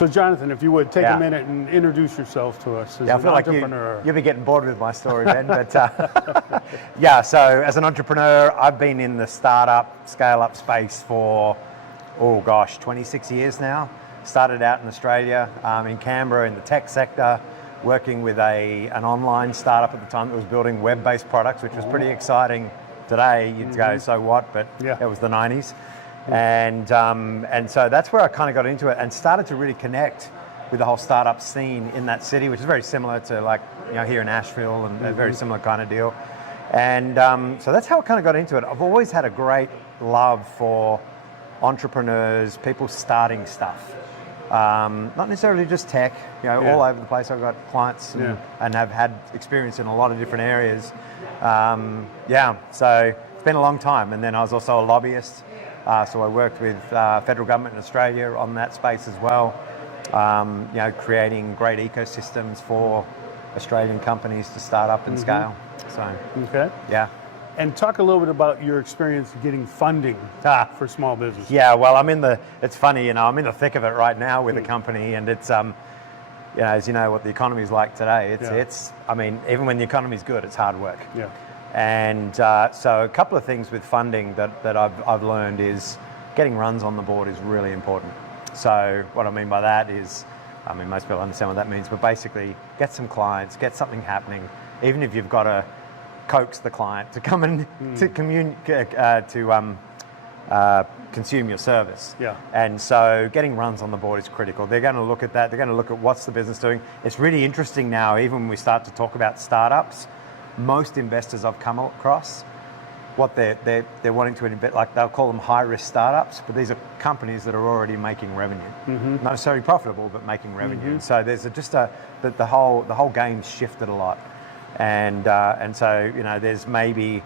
So Jonathan, if you would, take Yeah. a minute and introduce yourself to us as Yeah, I an feel like entrepreneur. you'll be getting bored with my story, Ben, but yeah, so as an entrepreneur, I've been in the startup, scale-up space for, 26 years now. Started out in Australia, in Canberra, in the tech sector, working with an online startup at the time that was building web-based products, which was pretty exciting. Today, you'd go, so what? But Yeah. it was the 90s. And so that's where I kind of got into it and started to really connect with the whole startup scene in that city, which is very similar to like, here in Asheville and a very similar kind of deal. And so that's how I kind of got into it. I've always had a great love for entrepreneurs, people starting stuff. Not necessarily just tech, all over the place. I've got clients and have had experience in a lot of different areas. So it's been a long time. And then I was also a lobbyist. So I worked with federal government in Australia on that space as well, creating great ecosystems for Australian companies to start up and scale. So, Okay. yeah. And talk a little bit about your experience getting funding for small business. Yeah, well, it's funny, I'm in the thick of it right now with a company, and it's, as you know what the economy's like today, even when the economy's good, it's hard work. Yeah. And so a couple of things with funding that I've learned is getting runs on the board is really important. So what I mean by that is, most people understand what that means, but basically get some clients, get something happening, even if you've got to coax the client to come and consume your service. Yeah. And so getting runs on the board is critical. They're going to look at that. They're going to look at what's the business doing. It's really interesting now, even when we start to talk about startups, most investors I've come across, what they're wanting to invest, like they'll call them high-risk startups, but these are companies that are already making revenue. Not necessarily profitable, but making revenue. So there's the whole game's shifted a lot. And so, there's maybe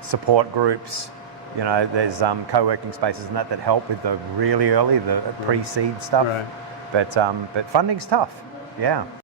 support groups, there's co-working spaces and that help with the really early, the pre-seed stuff. Right. But funding's tough, yeah.